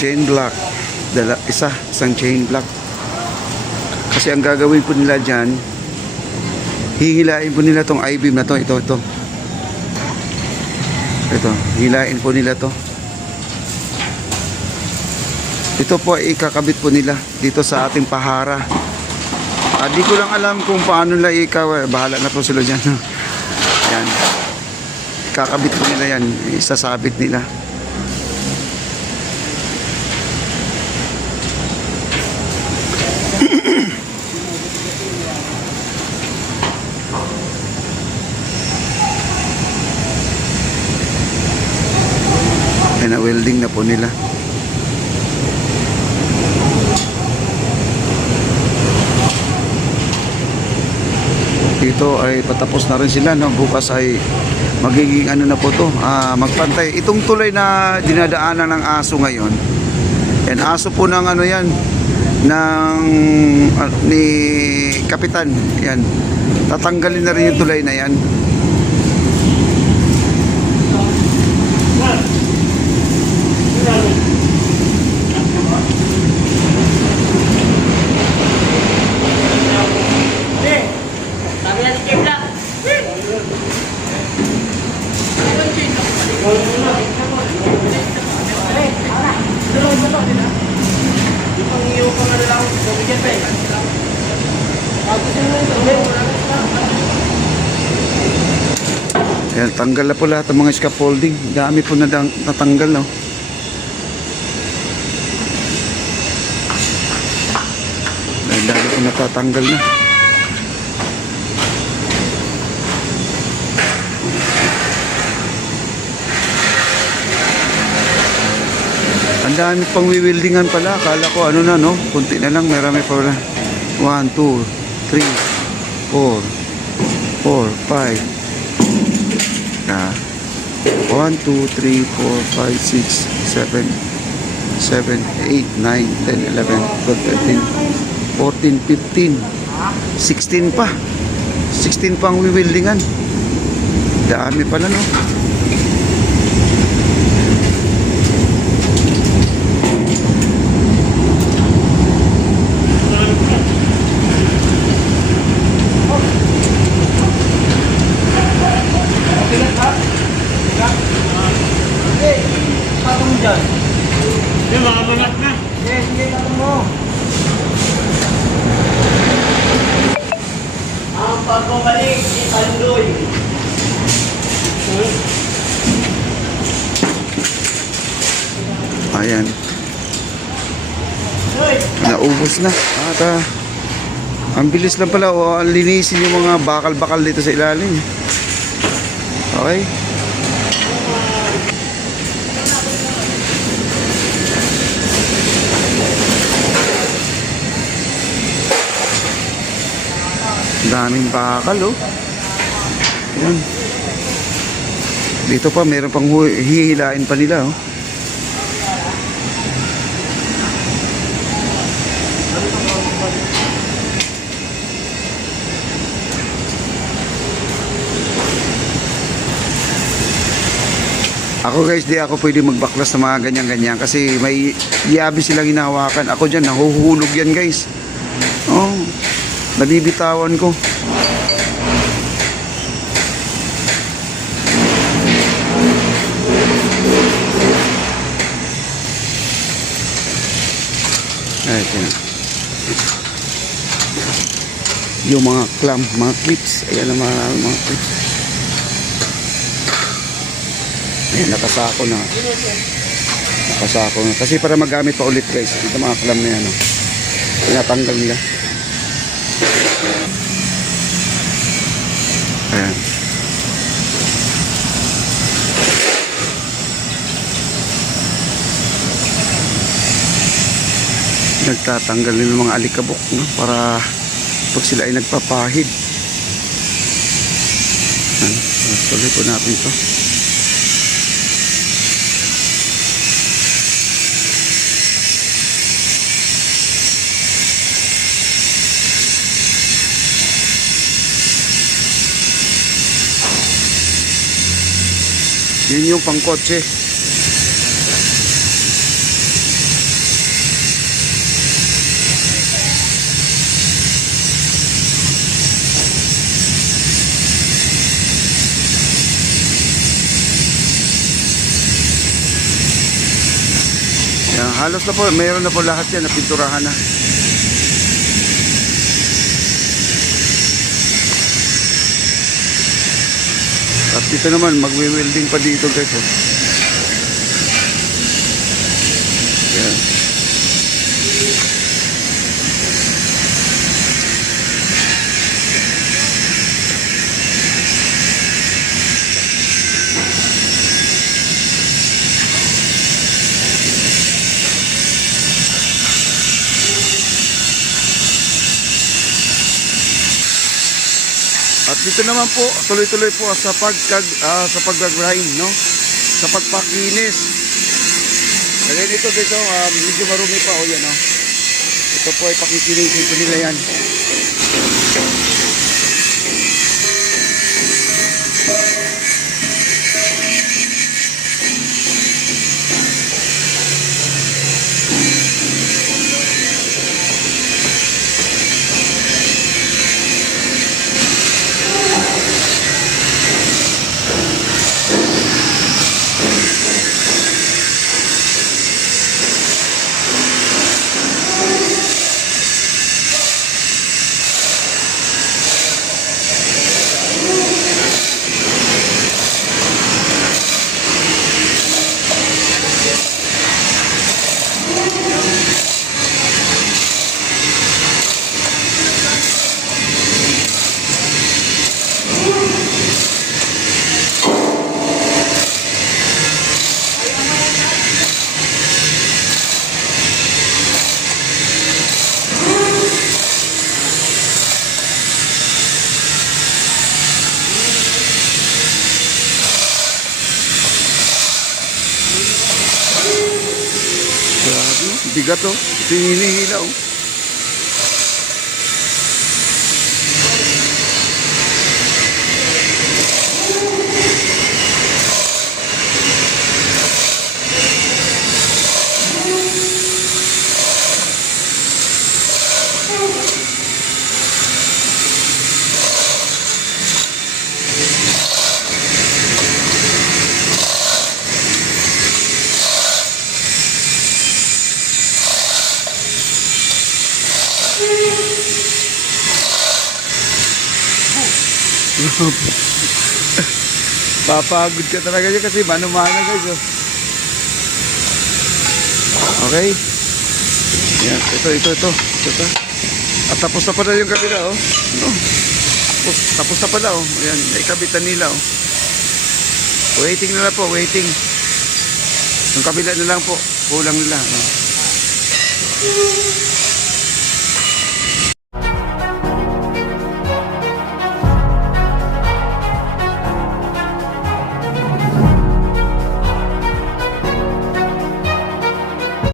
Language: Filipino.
chain block. Isang chain block. Kasi ang gagawin po nila dyan, hihilain po nila tong I-beam na to. Ito, hilain po nila to. Ito po ay ikakabit po nila dito sa ating pahara. Di ko lang alam kung paano nila bahala na po sila dyan. Yan. Ikakabit po nila yan. Isasabit nila. Yan, na-welding na po nila. Dito ay patapos na rin sila, no? Bukas ay magiging ano na po to, magpantay. Itong tulay na dinadaanan ng aso ngayon, yan, aso po ng ano yan, ng ni Kapitan. Yan, tatanggalin na rin yung tulay na yan. Ayan, tanggal na po lahat ng mga scaffolding. Dami po na natanggal, no? Dami po natatanggal na. Ang dami pang wiwildingan pala. Akala ko ano na, no? Kunti na lang, marami pa na. 1, 2, 3, 4, 5. 1, 2, 3, 4, 5, 6, 7, 8, 9, 10, 11, 12, 13, 14, 15, 16 pa. 16 pa ang wiwildingan. Dami pala, no? Ang pagbabalik ni Pandoy. Ayan. Naubos na. At ang bilis lang pala. Ang linisin yung mga bakal-bakal dito sa ilalim. Okay. Daming bakal, oh. Ayan. Dito pa meron pang hihilain pa nila, oh. Ako guys, di ako pwede magbaklas ng mga ganyan-ganyan kasi may yabi silang hinahawakan. Ako dyan, nahuhulog yan guys. Oh, nabibitawan ko. Ayan. Yung mga clamp, mga clips. Ayan ang mga clips. Ayan, nakasako na. Nakasako na. Kasi para magamit pa ulit guys. Ito mga clamp na yan. Oh. Tinatanggal nila. Ayan. Nagtatanggal nila ng mga alikabok, no? Para pag sila ay nagpapahid. Ayan. Tuloy po natin ito. Yun yung pangkotse. Halos na po, mayroon na po lahat yan, napinturahan na. At dito naman, magwi-welding pa dito guys. Oh. Yan. At dito naman po, tuloy-tuloy po sa pag-grind, no? Sa pagpakinis. Kaya dito, medyo marumi pa, o yan, no? Ito po ay pakikinisin po nila yan. Grabe, bigat oh. Ito yung hinihila oh. Papagod ka talaga dyan kasi mano-mano guys oh. Okay. Yan, ito. At tapos na pala yung kabila oh. No. Tapos na pala oh. Ayan, naikabitan nila oh. Waiting na lang po, waiting. Yung kabila na lang po, kulang nila oh.